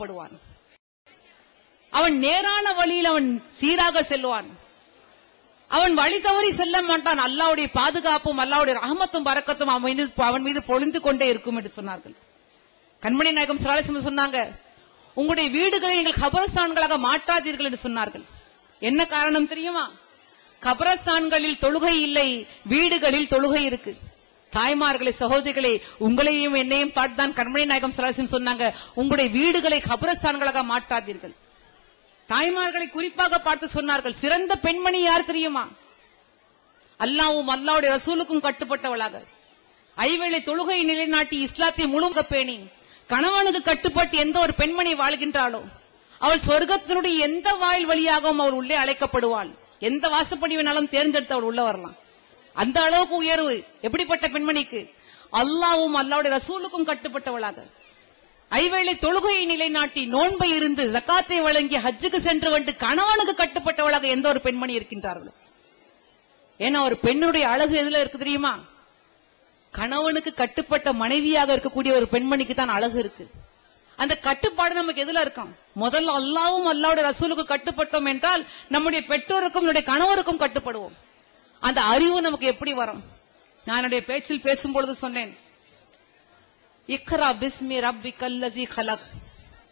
படுவான். அவன் நேரான வழியில் அவன் சீராக செல்வான். அவன் வழி தவறி செல்ல மாட்டான். அல்லாஹ்வுடைய பாதுகாப்பும் அல்லாஹ்வுடைய ரஹமத்தும் பரக்கத்தும் அவன் மீது பொழிந்து கொண்டே இருக்கும் என்று சொன்னார்கள். கண்மணி நாயகம் ஸல்லல்லாஹு அலைஹி வஸல்லம் சொன்னாங்க, உங்களுடைய வீடுகளை நீங்கள் கபரஸ்தான்களாக மாற்றாதீர்கள் என்று சொன்னார்கள். என்ன காரணம் தெரியுமா? கபரஸ்தான்களில் தொழுகை இல்லை, வீடுகளில் தொழுகை இருக்கு. தாய்மார்களே, சகோதரிகளே, உங்களையும் என்னையும் பார்த்துதான் கண்மணி நாயகம் ஸல்லல்லாஹு அலைஹி வஸல்லம் சொன்னாங்க, உங்களுடைய வீடுகளை கபரஸ்தான்களாக மாற்றாதீர்கள். தாய்மார்களை குறிப்பாக பார்த்து சொன்னார்கள். சிறந்த பெண்மணி யார் தெரியுமா? அல்லாஹ்வும் அல்லாஹ்வுடைய ரசூலுக்கும் கட்டுப்பட்டவளாக, ஐவேளை தொழுகையை நிலைநாட்டி இஸ்லாத்தை முழுக்க பேணி கணவனுக்கு கட்டுப்பட்டு எந்த ஒரு பெண்மணி வாழ்கின்றாளோ அவள் சொர்க்கத்தினுடைய எந்த வாயில் வழியாகவும் அவள் உள்ளே அழைக்கப்படுவாள். எந்த வாசப்படி வேணாலும் தேர்ந்தெடுத்து அவள் உள்ள வரலாம். அந்த அளவுக்கு உயர்வு. எப்படிப்பட்ட பெண்மணிக்கு? அல்லாஹ்வும் அல்லாஹ்வுடைய ரசூலுக்கும் கட்டுப்பட்டவளாக, ஐவேளை தொழுகையை நிலைநாட்டி நோன்பை இருந்து ஜகாத்தை வழங்கி ஹஜ்ஜுக்கு சென்று வந்து கணவனுக்கு கட்டுப்பட்டவளாக எந்த ஒரு பெண்மணி இருக்கின்றார்களோ. ஏன்னா ஒரு பெண்ணுடைய அழகு எதுல இருக்கு தெரியுமா? கணவனுக்கு கட்டுப்பட்ட மனைவியாக இருக்கக்கூடிய ஒரு பெண்மணிக்கு தான் அழகு இருக்கு. அந்த கட்டுப்பாடு நமக்கு எதுல இருக்கும்? முதல்ல அல்லாஹ்வும் அல்லாஹ்வுடைய ரசூலுக்கு கட்டுப்பட்டோம் என்றால் நம்முடைய பெற்றோருக்கும் நம்முடைய கணவருக்கும் கட்டுப்படுவோம். அந்த அறிவு நமக்கு எப்படி வரும்? நான் என்னுடைய பேச்சில் பேசும்பொழுது சொன்னேன், இக்ரா பிஸ்மி ரப்பிக்கல்லஸீ கலக்.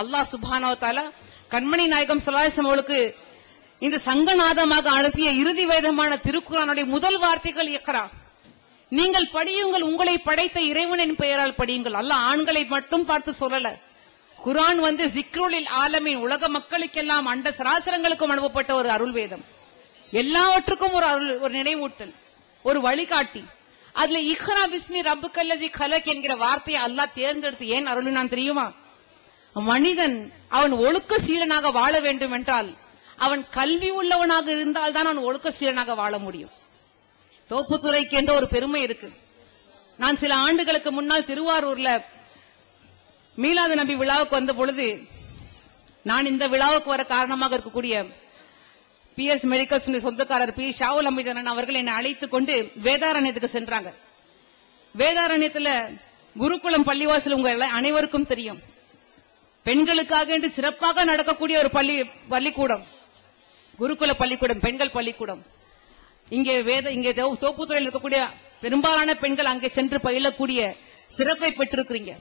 அல்லாஹ் சுப்ஹானஹு வ தஆலா கண்மணி நாயகம் ஸல்லல்லாஹு அலைஹி வஸல்லம் அவர்களுக்கு இந்த சங்கநாதமாக அனுப்பிய இறுதி வேதமான திருக்குர்ஆனுடைய முதல் வார்த்தைகள் இக்ரா. நீங்கள் படியுங்கள், உங்களை படைத்த இறைவனின் பெயரால் படியுங்கள். அல்லாஹ் ஆண்களை மட்டும் பார்த்து சொல்லல. குர்ஆன் ஜிக்ருலில் ஆலமீன், உலக மக்களுக்கெல்லாம் அண்ட சராசரங்களுக்கும் அனுப்பப்பட்ட ஒரு அருள் வேதம். எல்லாவற்றுக்கும் ஒரு அருள், ஒரு நினைவூட்டல், ஒரு வழிகாட்டி. அதுல இக்ரா பிஸ்மி ரப்பிக்கல்லஸீ கலக் என்கிற வார்த்தையை அல்லாஹ் தேர்ந்தெடுத்து ஏன் அருளினான் தெரியுமா? மனிதன் அவன் ஒழுக்க சீலனாக வாழ வேண்டும் என்றால் அவன் கல்வி உள்ளவனாக இருந்தால் தான் அவன் ஒழுக்க சீலனாக வாழ முடியும். தோப்புத்துறைக்கு என்ற ஒரு பெருமை இருக்கு. நான் சில ஆண்டுகளுக்கு முன்னால் திருவாரூர்ல மீலாது நபி விழாவுக்கு வந்த பொழுது, நான் இந்த விழாவுக்கு வர காரணமாக இருக்கக்கூடிய PS மெடிக்கல்ஸ் சொந்தக்காரர் P. ஷாவுல் அமிதன் அவர்கள் என்னை அழைத்துக் கொண்டு வேதாரண்யத்துக்கு சென்றாங்க. வேதாரண்யத்துல குருகுலம் பள்ளிவாசல் உங்க அனைவருக்கும் தெரியும். பெண்களுக்காக என்று சிறப்பாக நடக்கக்கூடிய ஒரு பள்ளிக்கூடம், குருகுல பள்ளிக்கூடம், பெண்கள் பள்ளிக்கூடம். இங்கே தோப்புத்துறையில் இருக்கக்கூடிய பெரும்பாலான பெண்கள் அங்கே சென்று பயிலக்கூடிய சிறப்பை பெற்றிருக்கிறீங்க.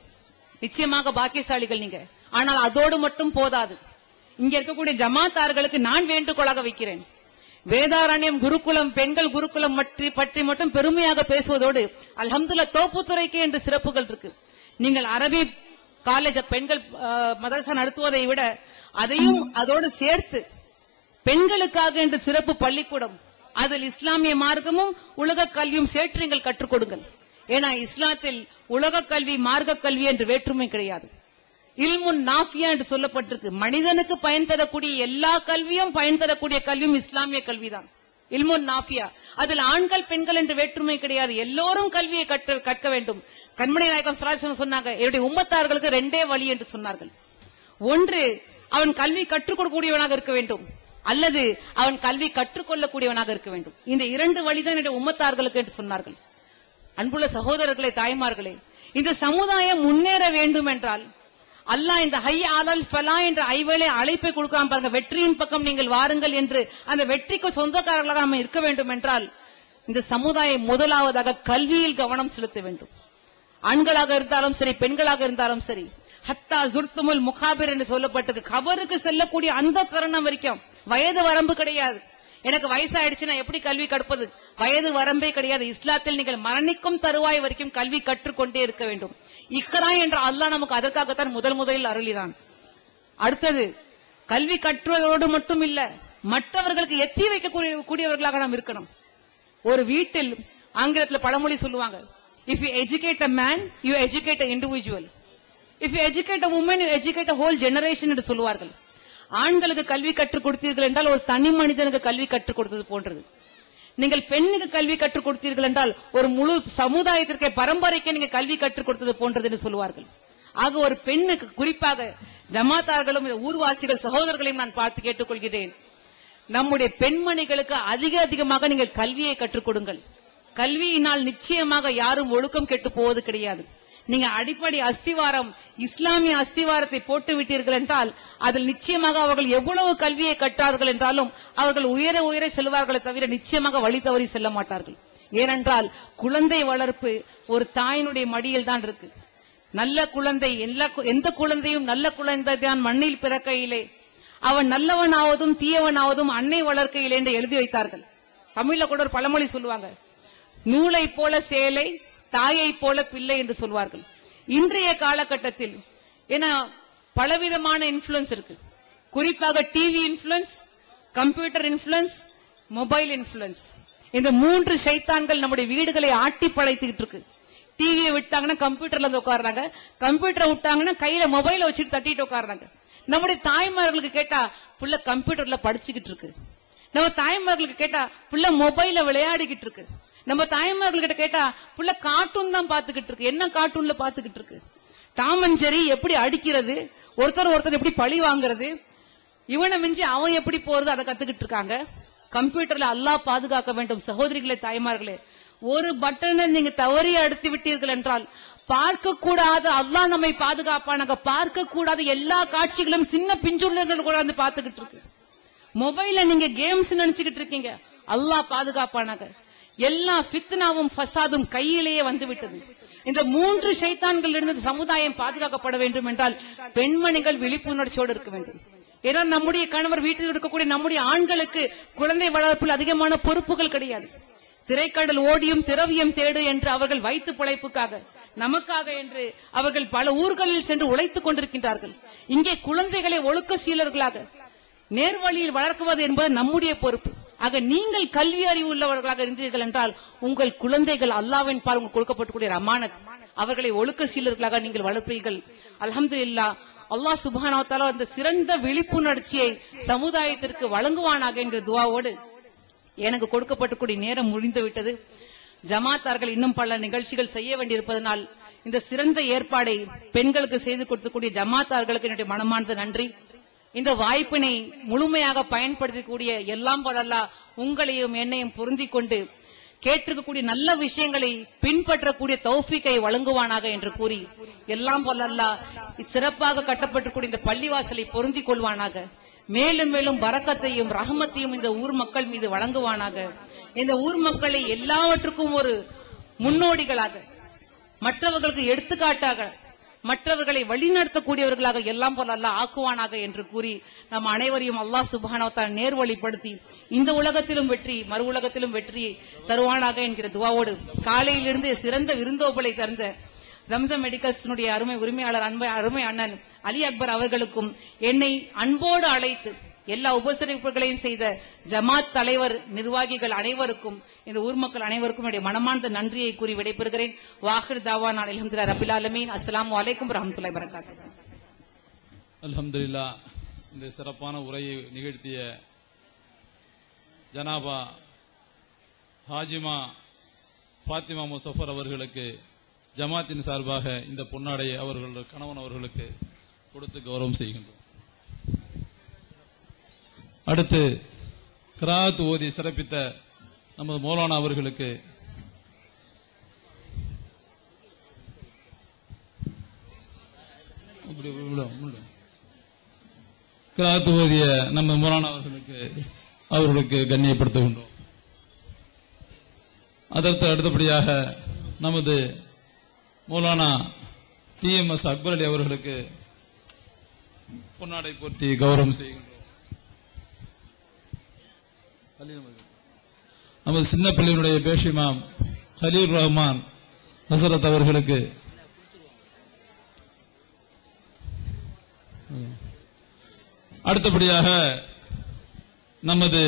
நிச்சயமாக பாக்கியசாலிகள் நீங்க. ஆனால் அதோடு மட்டும் போதாது. இங்க இருக்கக்கூடிய ஜமாத்தார்களுக்கு நான் வேண்டுகோளாக வைக்கிறேன், வேதாரண்யம் குருகுலம், பெண்கள் குருகுலம் பற்றி மட்டும் பெருமையாக பேசுவதோடு அல்ஹம்துலில்லாஹ் தோப்புத்துறைக்கு என்று சிறப்புகள் இருக்கு. நீங்கள் அரபி காலேஜ் பெண்கள் மதரசா நடத்துவதை விட அதையும் அதோடு சேர்த்து பெண்களுக்காக என்று சிறப்பு பள்ளிக்கூடம், அதில் இஸ்லாமிய மார்க்கமும் உலக கல்வியும் சேர்த்து நீங்கள் கற்றுக் கொடுங்கள். ஏன்னா இஸ்லாத்தில் உலக கல்வி, மார்க்க கல்வி என்று வேற்றுமை கிடையாது. இல்முன் நாஃபியா என்று சொல்லப்பட்டிருக்கு. மனிதனுக்கு பயன் தரக்கூடிய எல்லா கல்வியும், பயன் தரக்கூடிய கல்வியும் இஸ்லாமிய கல்விதான். இல்முன் நாஃபியா. அதில் ஆண்கள் பெண்கள் என்று வேற்றுமை கிடையாது. எல்லோரும் கல்வியை கற்க வேண்டும். கண்மணி நாயகம் ஸல்லல்லாஹு அலைஹி வஸல்லம் சொன்னாங்க, என்னுடைய உம்மத்தார்களுக்கு ரெண்டே வழி என்று சொன்னார்கள். ஒன்று, அவன் கல்வி கற்றுக் கொடுக்கக்கூடியவனாக இருக்க வேண்டும், அல்லது அவன் கல்வி கற்றுக்கொள்ளக்கூடியவனாக இருக்க வேண்டும். இந்த இரண்டு வழிதான் என்னுடைய உம்மத்தார்களுக்கு என்று சொன்னார்கள். அன்புள்ள சகோதரர்களே, தாய்மார்களே, இந்த சமுதாயம் முன்னேற வேண்டும் என்றால் அல்லாஹ் இந்த ஹை அலல் ஃபலா என்ற ஐவேளை அழைப்பை கொடுக்காம பாருங்க, வெற்றியின் பக்கம் நீங்கள் வாருங்கள் என்று. அந்த வெற்றிக்கு சொந்தக்காரர்களாக நாம் இருக்க வேண்டும் என்றால் இந்த சமுதாயம் முதலாவதாக கல்வியில் கவனம் செலுத்த வேண்டும். ஆண்களாக இருந்தாலும் சரி, பெண்களாக இருந்தாலும் சரி. ஹத்தா ஜுர்துமுல் முகாபிர் என்று சொல்லப்பட்டது. கபருக்கு செல்லக்கூடிய அந்த தருணம் வரைக்கும் வயது வரம்பு கிடையாது. எனக்கு வயசாயிடுச்சுன்னா எப்படி கல்வி கற்பது? வயது வரம்பே கிடையாது. இஸ்லாத்தில் நீங்கள் மரணிக்கும் தருவாய் வரைக்கும் கல்வி கற்றுக்கொண்டே இருக்க வேண்டும். இக்ரா என்ற அல்லாஹ் நமக்கு அதற்காகத்தான் முதலில் அருளினான். அடுத்தது, கல்வி கற்றுவதோடு மட்டும் இல்ல, மற்றவர்களுக்கு எத்தி வைக்கக்கூடியவர்களாக நாம் இருக்கணும். ஒரு வீட்டில் ஆங்கிலத்தில் பழமொழி சொல்லுவாங்க, if you educate a man you educate a individual, if you educate a woman you educate a whole generation என்று சொல்லுவார்கள். ஆண்களுக்கு கல்வி கற்றுக் கொடுத்தீர்கள் என்றால் ஒரு தனி மனிதனுக்கு கல்வி கற்றுக் கொடுத்தது போன்றது. நீங்கள் பெண்ணுக்கு கல்வி கற்றுக் கொடுத்தீர்கள் என்றால் ஒரு முழு சமுதாயத்திற்கே, பரம்பரைக்கே நீங்க கல்வி கற்றுக் கொடுத்தது போன்றது என்று சொல்லுவார்கள். ஆக ஒரு பெண்ணுக்கு, குறிப்பாக ஜமாத்தார்களும் ஊர்வாசிகள் சகோதரர்களையும் நான் பார்த்து கேட்டுக்கொள்கிறேன், நம்முடைய பெண்மணிகளுக்கு அதிகமாக நீங்கள் கல்வியை கற்றுக் கொடுங்கள். கல்வியினால் நிச்சயமாக யாரும் ஒழுக்கம் கெட்டு போவது கிடையாது. நீங்க அடிப்படை அஸ்திவாரம் இஸ்லாமிய அஸ்திவாரத்தை போட்டு விட்டீர்கள் என்றால் அதில் நிச்சயமாக அவர்கள் எவ்வளவு கல்வியை கற்றார்கள் என்றாலும் அவர்கள் உயர உயர செல்வார்களே தவிர நிச்சயமாக வழி தவறி செல்ல மாட்டார்கள். ஏனென்றால் குழந்தை வளர்ப்பு ஒரு தாயினுடைய மடியில் தான் இருக்கு. நல்ல குழந்தை, எந்த குழந்தையும் நல்ல குழந்தை தான் மண்ணில் பிறக்கையிலே அவன் நல்லவனாவதும் தீயவனாவதும் அன்னை வளர்க்கையிலே என்று எழுதி வைத்தார்கள். தமிழ்ல கூட ஒரு பழமொழி சொல்லுவாங்க, நூலை போல சேலை தாயை போல பிள்ளை என்று சொல்வார்கள். இன்றைய காலகட்டத்தில் ஏன்னா பலவிதமான இன்ஃபுளுன்ஸ் இருக்கு. குறிப்பாக TV influence, computer influence, mobile influence. இந்த 3 சைத்தான்கள் நம்முடைய வீடுகளை ஆட்டி படைத்துக்கிட்டு இருக்கு. டிவியை விட்டாங்கன்னா கம்ப்யூட்டர்ல வந்து உட்கார்றாங்க, கம்ப்யூட்டரை விட்டாங்கன்னா கையில மொபைல வச்சுட்டு தட்டிட்டு உட்கார்றாங்க. நம்முடைய தாய்மார்களுக்கு கேட்டா புள்ள கம்ப்யூட்டர்ல படிச்சுக்கிட்டு இருக்கு. நம்ம தாய்மார்களுக்கு கேட்டா புள்ள மொபைல விளையாடிக்கிட்டு இருக்கு. நம்ம தாய்மார்கள்கிட்ட கேட்டா புள்ள கார்ட்டூன் தான் பாத்துக்கிட்டு இருக்கு. என்ன கார்ட்டூன்ல பாத்துக்கிட்டு இருக்கு? டாம் அண்ட் ஜெர்ரி எப்படி அடிக்கிறது, ஒருத்தர் எப்படி பழி வாங்குறது, இவனை மிஞ்சி அவன் எப்படி போறது அதை கத்துக்கிட்டு இருக்காங்க. கம்ப்யூட்டர்ல அல்லாஹ் பாதுகாக்க வேண்டும். சகோதரிகளே, தாய்மார்களே, ஒரு பட்டனை நீங்க தவறி அடித்து விட்டீர்கள் என்றால் பார்க்க கூடாத அல்லாஹ் நம்மை பாதுகாப்பானாங்க. பார்க்க கூடாத எல்லா காட்சிகளும் சின்ன பிஞ்சுள்ளர்கள் கூட வந்து பாத்துக்கிட்டு இருக்கு. மொபைல்ல நீங்க கேம்ஸ் நினைச்சுக்கிட்டு இருக்கீங்க, அல்லாஹ் பாதுகாப்பானாங்க. எல்லா ஃபித்னாவும் ஃபசாதும் கையிலேயே வந்து விட்டது. இந்த 3 சைத்தான்கள் இருந்து சமுதாயம் பாதுகாக்கப்பட வேண்டும் என்றால் பெண்மணிகள் விழிப்புணர்ச்சியோடு இருக்க வேண்டும். ஏன்னா நம்முடைய கணவர் வீட்டில் இருக்கக்கூடிய நம்முடைய ஆண்களுக்கு குழந்தை வளர்ப்பில் அதிகமான பொறுப்புகள் கிடையாது. திரைக்கடல் ஓடியும் திரவியம் தேடு என்று அவர்கள் வயிற்று பிழைப்புக்காக நமக்காக என்று அவர்கள் பல ஊர்களில் சென்று உழைத்துக் கொண்டிருக்கின்றார்கள். இங்கே குழந்தைகளை ஒழுக்க சீலர்களாக நேர்வழியில் வளர்க்குவது என்பது நம்முடைய பொறுப்பு. ஆக நீங்கள் கல்வி அறிவு உள்ளவர்களாக இருந்தீர்கள் என்றால் உங்கள் குழந்தைகள் அல்லாஹ்வின் பால் உங்களுக்கு கொடுக்கப்படக்கூடிய அமானத், அவர்களை ஒழுக்க சீலர்களாக நீங்கள் வளர்ப்பீர்கள். அல்ஹம்துலில்லாஹ், அல்லாஹ் சுப்ஹானஹு வ தஆலா அந்த சிறந்த விழிப்புணர்ச்சியை சமுதாயத்திற்கு வழங்குவானாக என்ற துஆவோடு எனக்கு கொடுக்கப்பட்டக்கூடிய நேரம் முடிந்து விட்டது. ஜமாத்தார்கள் இன்னும் பல நிகழ்ச்சிகள் செய்ய வேண்டியிருப்பதனால் இந்த சிறந்த ஏற்பாடை பெண்களுக்கு செய்து கொடுக்கக்கூடிய ஜமாத்தார்களுக்கு என்னுடைய மனமார்ந்த நன்றி. இந்த வாய்ப்பினை முழுமையாக பயன்படுத்தக்கூடிய எல்லாம் வல்ல உங்களையும் என்னையும் பொருந்திக் கொண்டு கேட்டிருக்கக்கூடிய நல்ல விஷயங்களை பின்பற்றக்கூடிய தௌஃபீக்கை வழங்குவானாக என்று கூறி, எல்லாம் வல்ல சிறப்பாக கட்டப்பட்டிருக்கூடிய இந்த பள்ளிவாசலை பொருந்திக் கொள்வானாக. மேலும் மேலும் பரக்கத்தையும் ரஹமத்தையும் இந்த ஊர் மக்கள் மீது வழங்குவானாக. இந்த ஊர் மக்களை எல்லாவற்றுக்கும் ஒரு முன்னோடிகளாக, மற்றவர்களுக்கு எடுத்துக்காட்டாக, மற்றவர்களை வழிநடத்தக்கூடியவர்களாக எல்லாம் போல அல்லாஹ் ஆக்குவானாக என்று கூறி, நம் அனைவரையும் அல்லாஹ் சுப்ஹானஹு வ தஆலா நேர்வழிப்படுத்தி இந்த உலகத்திலும் வெற்றி மறு உலகத்திலும் வெற்றி தருவானாக என்கிற துஆவோடு, காலையிலிருந்து சிறந்த விருந்தோம்பலை தந்த ஜம்சம் மெடிக்கல்ஸினுடைய அருமை உரிமையாளர் அருமை அண்ணன் அலி அக்பர் அவர்களுக்கும், என்னை அன்போடு அழைத்து எல்லா உபசரிப்புகளையும் செய்த ஜமாத் தலைவர் நிர்வாகிகள் அனைவருக்கும், இந்த ஊர் மக்கள் அனைவருக்கும் என்னுடைய மனமார்ந்த நன்றியை கூறி விடைபெறுகிறேன். வாஹிர் தாவானா அல்ஹம்துலில்லாஹி ரப்பில் ஆலமீன். அஸ்ஸலாமு அலைக்கும் வரஹ்மத்துல்லாஹி வபரகாத்துஹு. அல்ஹம்துலில்லாஹ். இந்த சிறப்பான உரையை நிகழ்த்திய ஜனாபா ஹாஜிமா ஃபாத்திமா முசஃபர் அவர்களுக்கு ஜமாத்தின் சார்பாக இந்த பொன்னாடையை அவர்கள் கணவன் அவர்களுக்கு கொடுத்து கௌரவம் செய்கின்றோம். அடுத்து கிராத் ஓதி சிறப்பித்த நமது மௌலானா அவர்களுக்கு கிராத் ஓதிய நம்ம மௌலானா அவர்களுக்கு கண்ணியப்படுத்துகின்றோம். அதற்கு அடுத்தபடியாக நமது மௌலானா TMS அக்பர் அலி அவர்களுக்கு பொன்னாடை போர்த்தி கௌரவம் செய்கின்றோம். நமது சின்ன பள்ளியினுடைய பேஷிமாம் கலீல் ரஹ்மான் ஹசரத் அவர்களுக்கு அடுத்தபடியாக நமது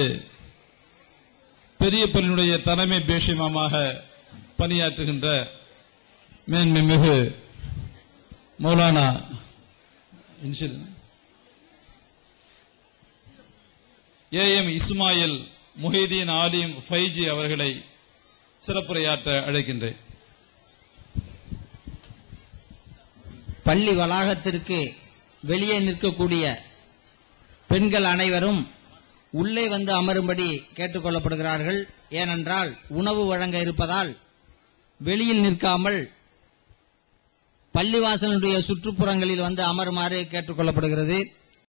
பெரிய பள்ளியினுடைய தலைமை பேஷிமாமாக பணியாற்றுகின்ற மேன்மிகு மௌலானா AM இஸ்மாயில் முஹைதீன் ஆலிம் ஃபைஜி அவர்களை சிறப்புரையாற்ற அழைக்கின்றேன். பள்ளி வளாகத்திற்கு வெளியே நிற்கக்கூடிய பெண்கள் அனைவரும் உள்ளே வந்து அமரும்படி கேட்டுக் கொள்ளப்படுகிறார்கள். ஏனென்றால் உணவு வழங்க இருப்பதால் வெளியில் நிற்காமல் பள்ளிவாசலுடைய சுற்றுப்புறங்களில் வந்து அமருமாறு கேட்டுக்கொள்ளப்படுகிறது.